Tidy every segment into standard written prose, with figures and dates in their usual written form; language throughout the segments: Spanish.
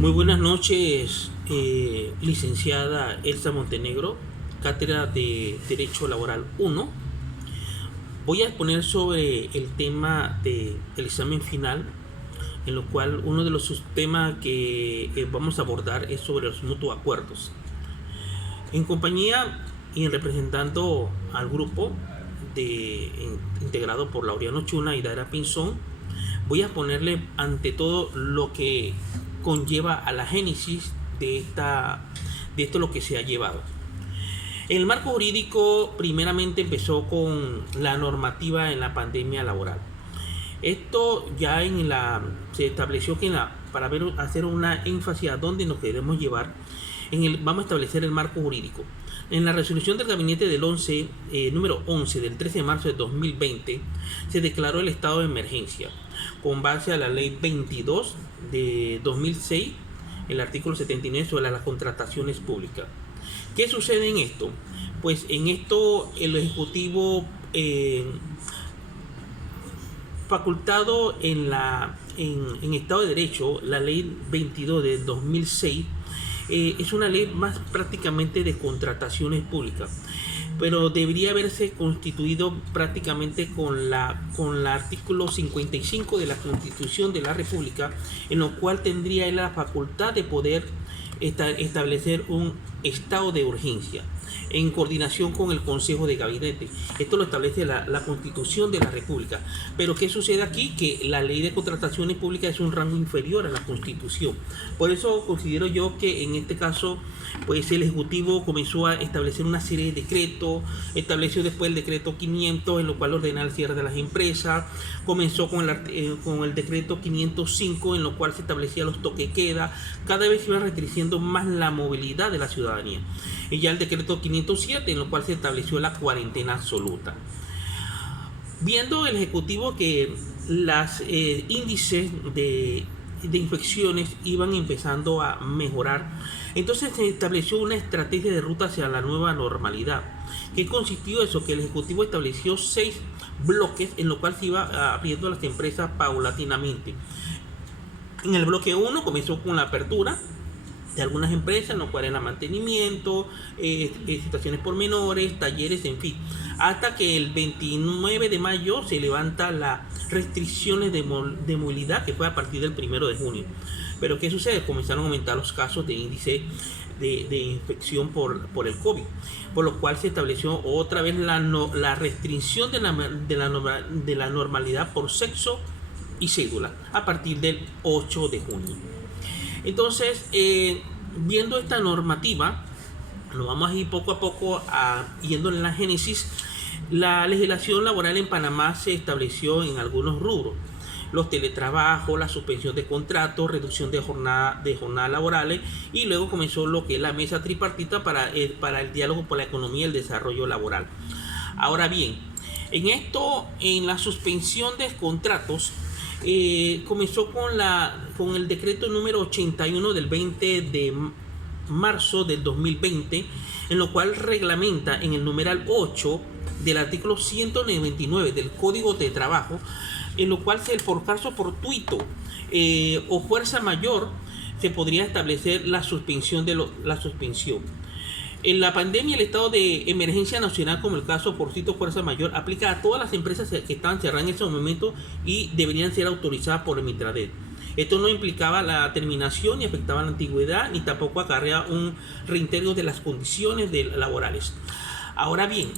Muy buenas noches, licenciada Elsa Montenegro, Cátedra de Derecho Laboral 1. Voy a exponer sobre el tema del examen final, en lo cual uno de los temas que vamos a abordar es sobre los mutuos acuerdos. En compañía y representando al grupo integrado por Laureano Chuna y Daira Pinzón, voy a ponerle ante todo lo que conlleva a la génesis de esto lo que se ha llevado. El marco jurídico primeramente empezó con la normativa en la pandemia laboral. Esto ya se estableció que para hacer una énfasis a dónde nos queremos llevar, vamos a establecer el marco jurídico. En la resolución del gabinete del número 11 del 13 de marzo de 2020 se declaró el estado de emergencia con base a la ley 22 de 2006, el artículo 79 sobre las contrataciones públicas. ¿Qué sucede en esto? Pues en esto el Ejecutivo facultado en Estado de Derecho, la ley 22 de 2006 es una ley más prácticamente de contrataciones públicas, pero debería haberse constituido prácticamente con el artículo 55 de la Constitución de la República, en lo cual tendría la facultad de poder establecer un estado de urgencia en coordinación con el Consejo de Gabinete. Esto lo establece la Constitución de la República. Pero ¿qué sucede aquí? Que la ley de contrataciones públicas es un rango inferior a la Constitución. Por eso considero yo que en este caso pues el Ejecutivo comenzó a establecer una serie de decretos, estableció después el decreto 500, en lo cual ordena el cierre de las empresas, comenzó con el decreto 505, en lo cual se establecía los toques de queda, cada vez se iba restringiendo más la movilidad de la ciudadanía. Y ya el decreto 507, en lo cual se estableció la cuarentena absoluta. Viendo el Ejecutivo que los índices de infecciones iban empezando a mejorar, entonces se estableció una estrategia de ruta hacia la nueva normalidad. ¿Qué consistió eso? Que el Ejecutivo estableció 6 bloques en lo cual se iba abriendo las empresas paulatinamente. En el bloque 1 comenzó con la apertura de algunas empresas, en lo cual era mantenimiento, situaciones pormenores, talleres, en fin, hasta que el 29 de mayo se levanta las restricciones de movilidad, que fue a partir del 1 de junio. Pero ¿qué sucede? Comenzaron a aumentar los casos de índice de infección por el COVID, por lo cual se estableció otra vez la restricción de la normalidad por sexo y cédula a partir del 8 de junio. Entonces, viendo esta normativa, nos vamos a ir poco a poco yendo en la génesis. La legislación laboral en Panamá se estableció en algunos rubros: los teletrabajos, la suspensión de contratos, reducción de jornadas laborales, y luego comenzó lo que es la mesa tripartita para el diálogo por la economía y el desarrollo laboral. Ahora bien, en la suspensión de contratos, comenzó con el decreto número 81 del 20 de marzo del 2020, en lo cual reglamenta en el numeral 8 del artículo 199 del Código de Trabajo, en lo cual por caso fortuito o fuerza mayor se podría establecer la suspensión. En la pandemia, el estado de emergencia nacional, como el caso fortuito fuerza mayor, aplica a todas las empresas que estaban cerradas en ese momento y deberían ser autorizadas por el Mitradet. Esto no implicaba la terminación ni afectaba la antigüedad, ni tampoco acarrea un reintegro de las condiciones laborales. Ahora bien,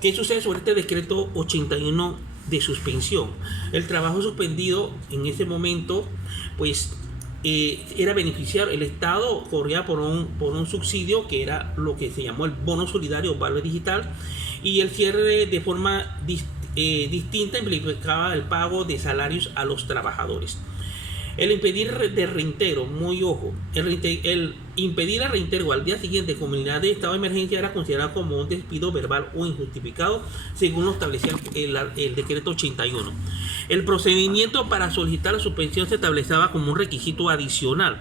¿qué sucede sobre este decreto 81 de suspensión? El trabajo suspendido en ese momento, pues era beneficiario. El Estado corría por un subsidio que era lo que se llamó el bono solidario o vale digital, y el cierre de forma distinta implicaba el pago de salarios a los trabajadores. El impedir de reintegro, muy ojo, el impedir el reintegro al día siguiente con unidad de estado de emergencia era considerado como un despido verbal o injustificado, según lo establecía el decreto 81. El procedimiento para solicitar la suspensión se establecía como un requisito adicional,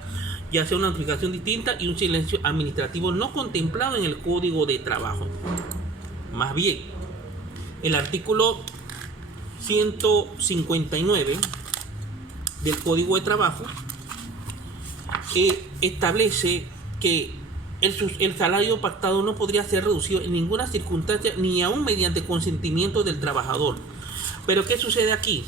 ya sea una notificación distinta y un silencio administrativo no contemplado en el Código de Trabajo. Más bien, el artículo 159 del Código de Trabajo establece que el salario pactado no podría ser reducido en ninguna circunstancia, ni aún mediante consentimiento del trabajador. Pero ¿qué sucede aquí?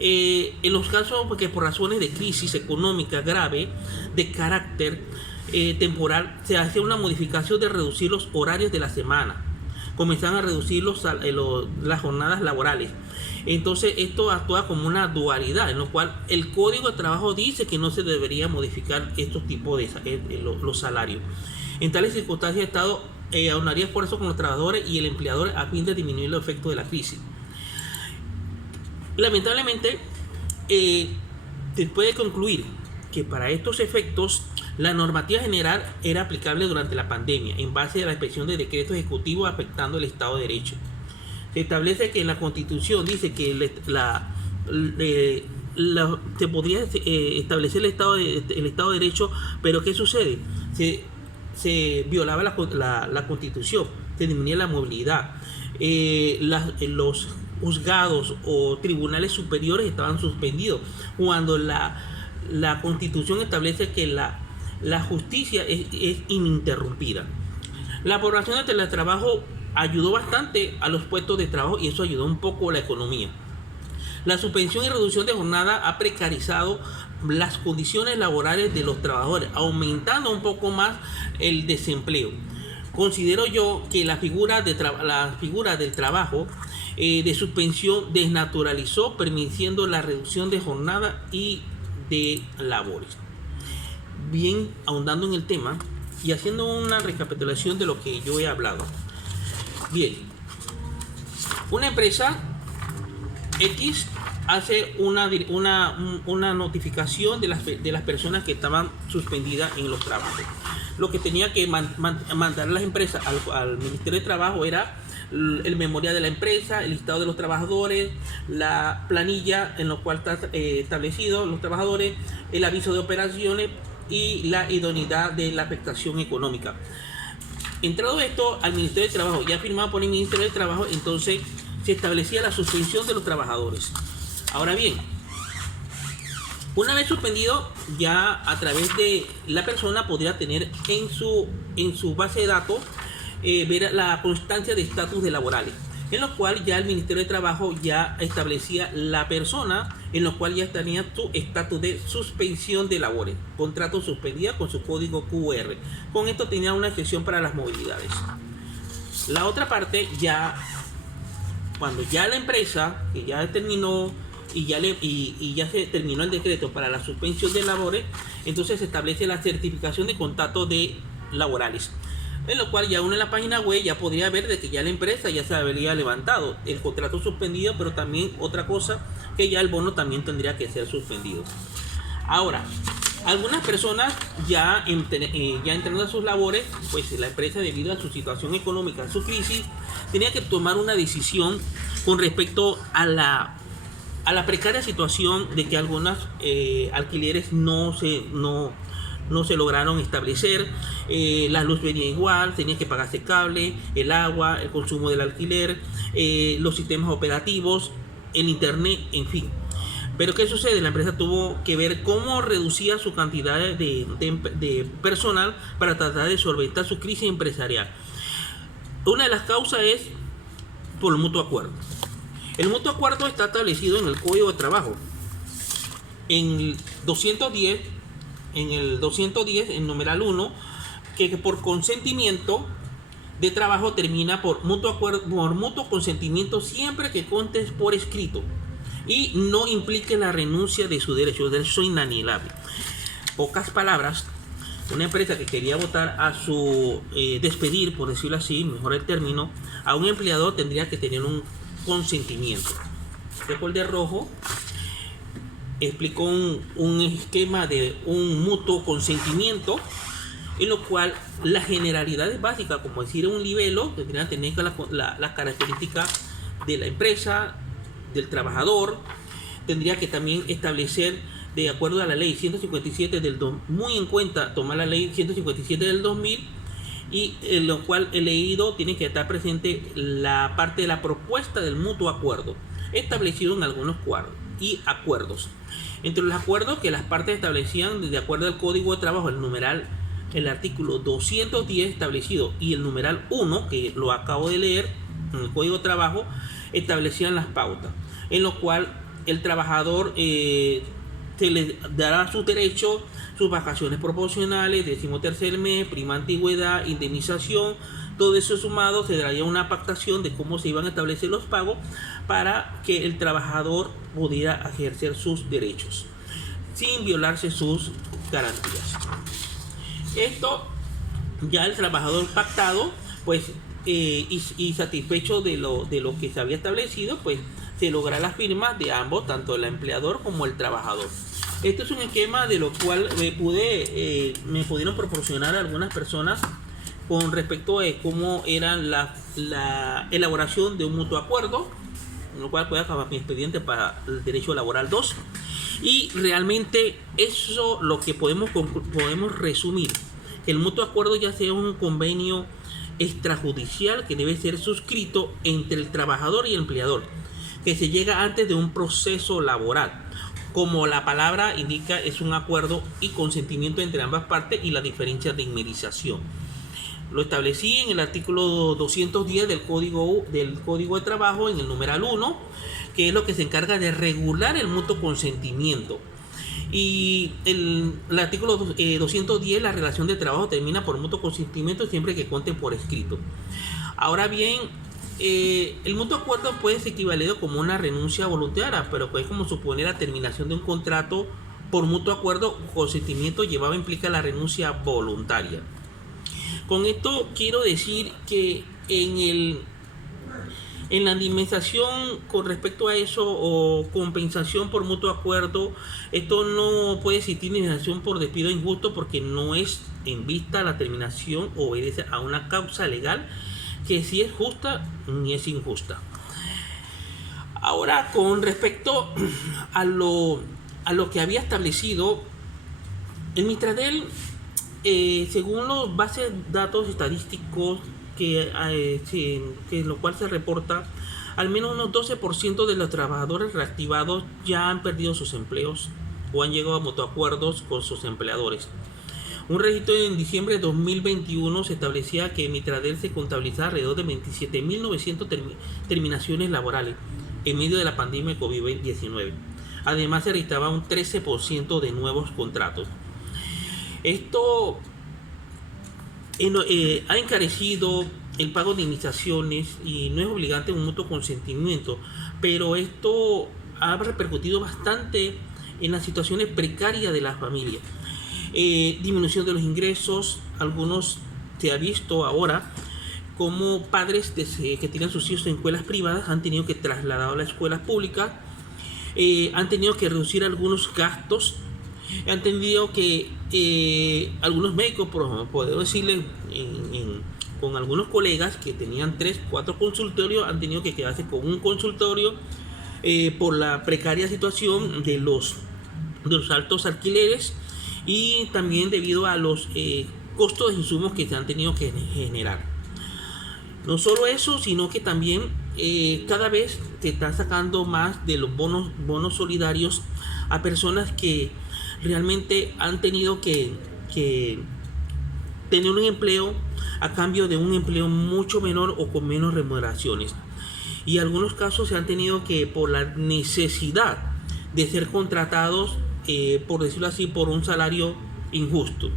En los casos que por razones de crisis económica grave de carácter temporal, se hace una modificación de reducir los horarios de la semana, comienzan a reducir las jornadas laborales. Entonces esto actúa como una dualidad, en lo cual el Código de Trabajo dice que no se debería modificar estos tipos de los salarios. En tales circunstancias, el Estado aunaría esfuerzos con los trabajadores y el empleador a fin de disminuir los efectos de la crisis. Lamentablemente, se puede concluir que para estos efectos la normativa general era aplicable durante la pandemia en base a la expedición de decretos ejecutivos afectando el Estado de Derecho. Se establece que en la Constitución dice que se podría establecer el Estado de Derecho, pero ¿qué sucede? Se violaba la Constitución, se disminuía la movilidad, los juzgados o tribunales superiores estaban suspendidos, cuando la Constitución establece que la justicia es ininterrumpida. La aprobación del teletrabajo ayudó bastante a los puestos de trabajo y eso ayudó un poco a la economía. La suspensión y reducción de jornada ha precarizado las condiciones laborales de los trabajadores, aumentando un poco más el desempleo. Considero yo que la figura del trabajo de suspensión desnaturalizó, permitiendo la reducción de jornada y de labores. Bien, ahondando en el tema y haciendo una recapitulación de lo que yo he hablado. Bien, una empresa X hace una notificación de las personas que estaban suspendidas en los trabajos. Lo que tenía que mandar las empresas al Ministerio de Trabajo era el memorial de la empresa, el listado de los trabajadores, la planilla en la cual está establecido los trabajadores, el aviso de operaciones y la idoneidad de la afectación económica. Entrado esto al Ministerio de Trabajo, ya firmado por el Ministerio de Trabajo, entonces se establecía la suspensión de los trabajadores. Ahora bien, una vez suspendido, ya a través de la persona podría tener en su base de datos ver la constancia de estatus de laborales, en lo cual ya el Ministerio de Trabajo ya establecía la persona, en lo cual ya tenía su estatus de suspensión de labores, contrato suspendido con su código QR. Con esto tenía una excepción para las movilidades. La otra parte, ya cuando ya la empresa que ya terminó y ya se terminó el decreto para la suspensión de labores, entonces se establece la certificación de contratos laborales, en lo cual ya uno en la página web ya podría ver de que ya la empresa ya se habría levantado el contrato suspendido, pero también otra cosa, que ya el bono también tendría que ser suspendido. Ahora, algunas personas ya entrando a sus labores, pues la empresa, debido a su situación económica, a su crisis, tenía que tomar una decisión con respecto a la precaria situación de que algunos alquileres no se lograron establecer. La luz venía igual, tenía que pagarse cable, el agua, el consumo del alquiler, los sistemas operativos, el internet, en fin. Pero ¿qué sucede? La empresa tuvo que ver cómo reducía su cantidad de personal para tratar de solventar su crisis empresarial. Una de las causas es por el mutuo acuerdo. El mutuo acuerdo está establecido en el Código de Trabajo. En el 210, en numeral 1, que por consentimiento de trabajo termina por mutuo acuerdo, por mutuo consentimiento, siempre que conste por escrito y no implique la renuncia de su derecho. Los derechos son inalienables. Pocas palabras, una empresa que quería votar a su despedir, por decirlo así, mejor el término, a un empleador tendría que tener un consentimiento. El de rojo explicó un esquema de un mutuo consentimiento, en lo cual las generalidades básicas, como decir un libelo, tendrían que tener las características de la empresa, del trabajador. Tendría que también establecer, de acuerdo a la ley 157 muy en cuenta tomar la ley 157 del 2000, y en lo cual el leído tiene que estar presente la parte de la propuesta del mutuo acuerdo establecido en algunos y acuerdos. Entre los acuerdos que las partes establecían de acuerdo al Código de Trabajo, el artículo 210 establecido y el numeral 1, que lo acabo de leer, en el Código de Trabajo, establecían las pautas, en lo cual el trabajador se le dará sus derechos, sus vacaciones proporcionales, 13º mes, prima antigüedad, indemnización. Todo eso sumado se daría una pactación de cómo se iban a establecer los pagos para que el trabajador pudiera ejercer sus derechos sin violarse sus garantías. Esto ya el trabajador pactado, pues, y satisfecho de lo que se había establecido, pues se logra la firma de ambos, tanto el empleador como el trabajador. Este es un esquema de lo cual me pudieron proporcionar algunas personas con respecto a cómo era la elaboración de un mutuo acuerdo, en lo cual puede acabar mi expediente para el derecho laboral 2. Y realmente eso lo que podemos resumir, que el mutuo acuerdo ya sea un convenio extrajudicial que debe ser suscrito entre el trabajador y el empleador, que se llega antes de un proceso laboral. Como la palabra indica, es un acuerdo y consentimiento entre ambas partes y la diferencia de indemnización. Lo establecí en el artículo 210 del Código de Trabajo, en el numeral 1, que es lo que se encarga de regular el mutuo consentimiento. Y el artículo 210, la relación de trabajo termina por mutuo consentimiento siempre que conste por escrito. Ahora bien, el mutuo acuerdo puede ser equivalido como una renuncia voluntaria, pero es como suponer la terminación de un contrato por mutuo acuerdo. Consentimiento implica la renuncia voluntaria. Con esto quiero decir que en la indemnización con respecto a eso o compensación por mutuo acuerdo, esto no puede existir indemnización por despido injusto porque no es en vista la terminación, obedece a una causa legal que si es justa ni es injusta. Ahora, con respecto a lo que había establecido el Mistradel, según los bases de datos estadísticos que lo cual se reporta, al menos unos 12% de los trabajadores reactivados ya han perdido sus empleos o han llegado a mutuacuerdos con sus empleadores. Un registro en diciembre de 2021 se establecía que en Mistradel se contabilizaba alrededor de 27.900 terminaciones laborales en medio de la pandemia de COVID-19. Además, se registraba un 13% de nuevos contratos. Esto ha encarecido el pago de indemnizaciones y no es obligante un mutuo consentimiento, pero esto ha repercutido bastante en las situaciones precarias de las familias. Disminución de los ingresos, algunos se ha visto ahora como padres que tienen sus hijos en escuelas privadas han tenido que trasladar a las escuelas públicas, han tenido que reducir algunos gastos. He entendido que algunos médicos, puedo decirle, con algunos colegas que tenían 3, 4 consultorios, han tenido que quedarse con un consultorio por la precaria situación de los altos alquileres y también debido a los costos de insumos que se han tenido que generar. No solo eso, sino que también cada vez se está sacando más de los bonos solidarios a personas que realmente han tenido que tener un empleo a cambio de un empleo mucho menor o con menos remuneraciones. Y en algunos casos se han tenido que, por la necesidad de ser contratados, por decirlo así, por un salario injusto.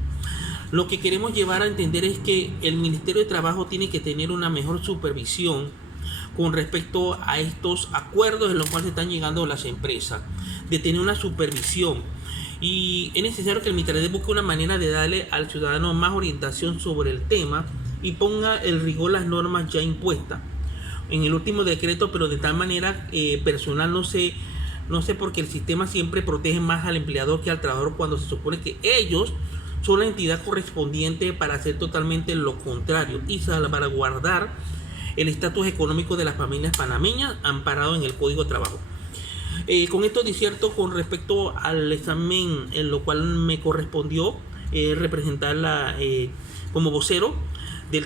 Lo que queremos llevar a entender es que el Ministerio de Trabajo tiene que tener una mejor supervisión con respecto a estos acuerdos en los cuales están llegando las empresas, de tener una supervisión. Y es necesario que el Mistradel busque una manera de darle al ciudadano más orientación sobre el tema y ponga el rigor las normas ya impuestas en el último decreto, pero de tal manera personal no sé porque el sistema siempre protege más al empleador que al trabajador, cuando se supone que ellos son la entidad correspondiente para hacer totalmente lo contrario y salvaguardar el estatus económico de las familias panameñas amparado en el Código de Trabajo. Con esto disierto con respecto al examen en lo cual me correspondió representarla como vocero del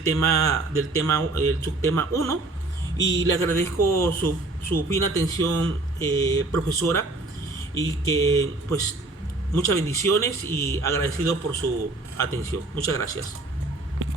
subtema 1, y le agradezco su fina atención, profesora, y que pues muchas bendiciones y agradecido por su atención. Muchas gracias.